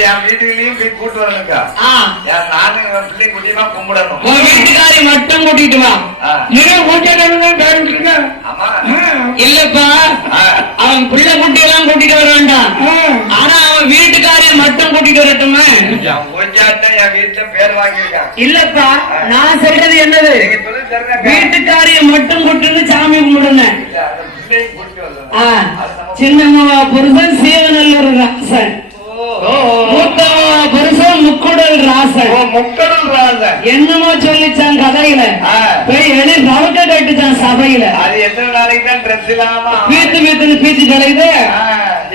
என் வீட்டுலயும் போய் கூட்டு வரணுக்கா நானும் என் பிள்ளை குட்டியமா கும்பிடணும். உன் வீட்டுக்காரி மட்டும் கூட்டிட்டு வா. இல்லப்பா. அவன் பிள்ளை குட்டி எல்லாம் கூட்டிட்டு வர வேண்டாம். ஆனா அவன் வீட்டுக்காரிய மட்டும் கூட்டிட்டு வரட்டுமா? என் வீட்டுல பேர் வாங்கியிருக்கான். இல்லப்பா. நான் சொல்றது என்னது? வீட்டுக்காரிய மட்டும் கூட்டிட்டு சாமி நம்ம- சின்னம்மா புருஷன் சீவநல்லூர் ராசன். ராஜன் என்னமோ சொல்லிச்சான் கதையில. போய் எழுதி ரவக்க கட்டுச்சான் சபையில. அது எத்தனை நாளைக்கு தான் ட்ரெஸ் இல்லாம பீத்து பீத்துன்னு பீச்சு கிடையுது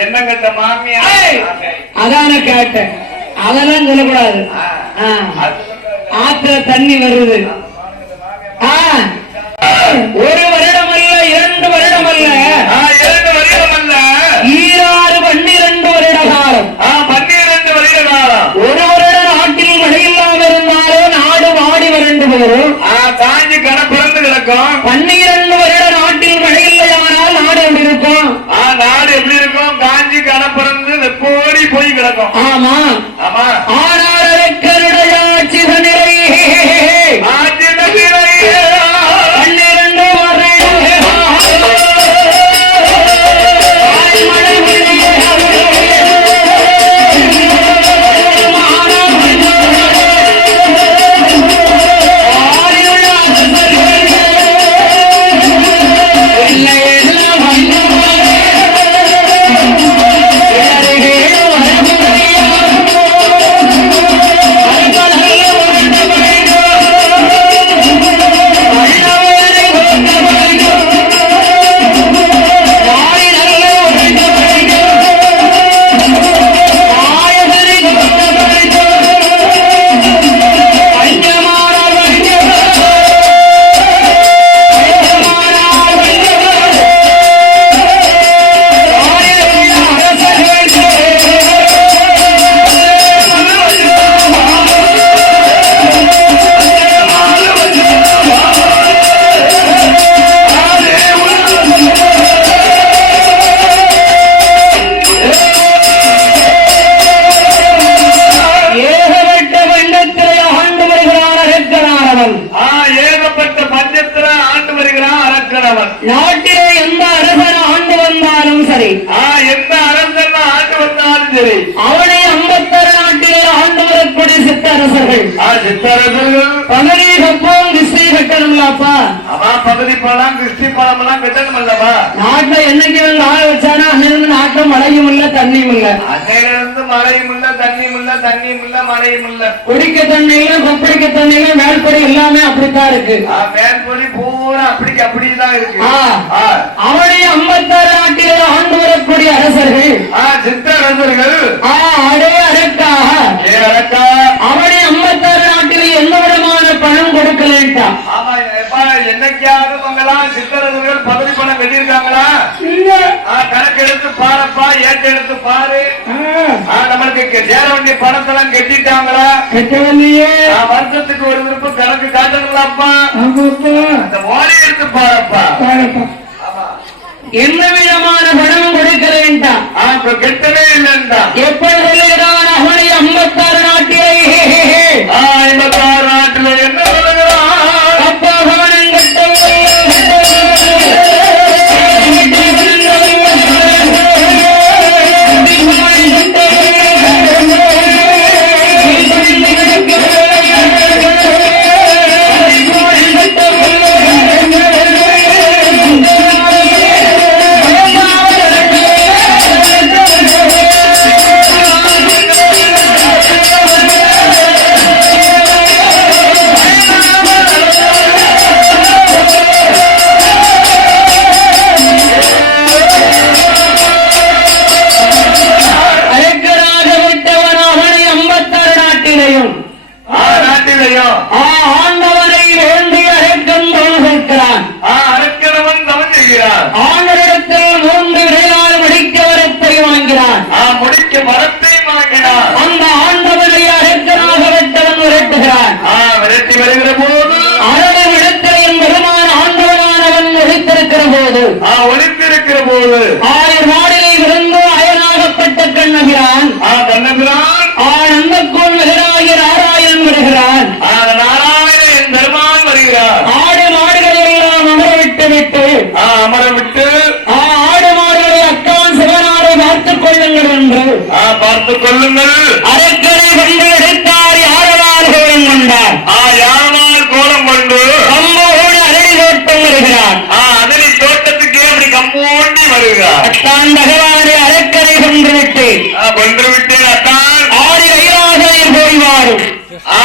என்ன கட்ட மாமியா? அதான கேட்டேன். அதெல்லாம் சொல்லக்கூடாது. ஆத்துல தண்ணி வருது. ஒரு வருடம் அல்ல இரண்டு வருடம் அல்ல ஆ, இரண்டு வருடம் அல்ல ஈராறு பன்னிரண்டு வருட காலம் ஆ, பன்னிரண்டு வருட காலம் ஒரு வருட நாட்டில் மழை இல்லாம இருந்தாலும் நாடு வாடி வறண்டு போயிடும் ஆ, காஞ்சி கடை கிடக்கும் பன்னிரண்டு வருட நாட்டில் மழை இல்லையானால் நாடு எப்படி இருக்கும்? நாடு எப்படி இருக்கும்? காஞ்சி கடை பிறந்து வெப்போடி போய் கிடக்கும். ஆமா. சரி எந்த அரசன் ஆண்டு வந்தாலும் சரி. அவனை அம்பத்தர நாட்டிலே ஆண்டு வரக்கூடிய சித்தரசர்கள் சித்தரசர்கள். பதவி கப்பம் கட்டணுங்களாப்பா ஆமா பகுதி பழம் கிறிஸ்டி பழம் எல்லாம் கட்டணும் அல்லவா நாட்டுல என்னைக்கு இவங்க ஆள் வச்சானா அன்னிலிருந்து நாட்டுல மழையும் இல்ல தண்ணியும் இல்ல. இருந்து மழையும் இல்ல தண்ணியும் இல்ல தண்ணியும் இல்ல மழையும் இல்ல. குடிக்க தண்ணியில கொப்படிக்க தண்ணியில மேல்படி எல்லாமே அப்படித்தான் இருக்கு. ஆ, அப்படிக்கு அப்படிதான் இருக்கு. அவனை அம்பத்தாறு நாட்டிலே ஆண்டு வரக்கூடிய அரசர்கள். ஆ, சித்தரசர்கள் ஆ அடே அரக்காக ஏ அரக்கா நாட்டிலே எந்த விதமான பணம் எப்பா, என்னைக்காவது உங்களாம் சித்தரசர்கள் பகுதி பணம் கட்டியிருக்காங்களா கணக்கு எடுத்து பாருப்பா ஏற்று எடுத்து பாரு. நம்மளுக்கு சேர வேண்டிய பணத்தெல்லாம் கட்டிட்டாங்களா? கட்டவில்லையே. வருஷத்துக்கு ஒரு விருப்பம் கணக்கு காட்டுங்களாப்பா ஆமாப்பா அந்த ஓலை எடுத்து பாருப்பா பாருப்பா ஆமா எந்த விதமான கொடுக்கலேன்ட்டான் ஆ, இப்ப கெட்டவே இல்லைன்றா எப்பொழுதுதான் ஆண்டரிடத்தில் மூன்று விரைவான முடிக்க வரத்தை வாங்கினார். முடிக்க வரத்தை வாங்கினார். அந்த ஆண்டவரை அரக்கனாக வெட்டவன் விரட்டுகிறார் விரட்டி வருகிற போது அரவன் இடத்தில் போது ஒழித்திருக்கிற போது ஆயர் மாடலை இருந்து அயனாகப்பட்ட கண்ணகிறான் கண்ணகிறான் ஆனந்த கோள்கிறார் ஆராயன் வருகிறார் நாராயணன் பெருமான் வருகிறான் வந்து கொள்ளுங்கள். அரக்கரை கொண்டு எடுத்தார் யாரவால் கோலம் கொண்டார் ஆ யாருமால் கோலம் கொண்டு கம்போடு அரடி தோட்டம் வருகிறார். ஆ அதனை தோட்டத்துக்கே அப்படி கம்பூண்டி வருகிறார். அத்தான் பகவானை அரக்கரை கொன்று விட்டு கொன்று விட்டேன் அத்தான். ஆடி கைலாசையில் போய் வாரும். ஆ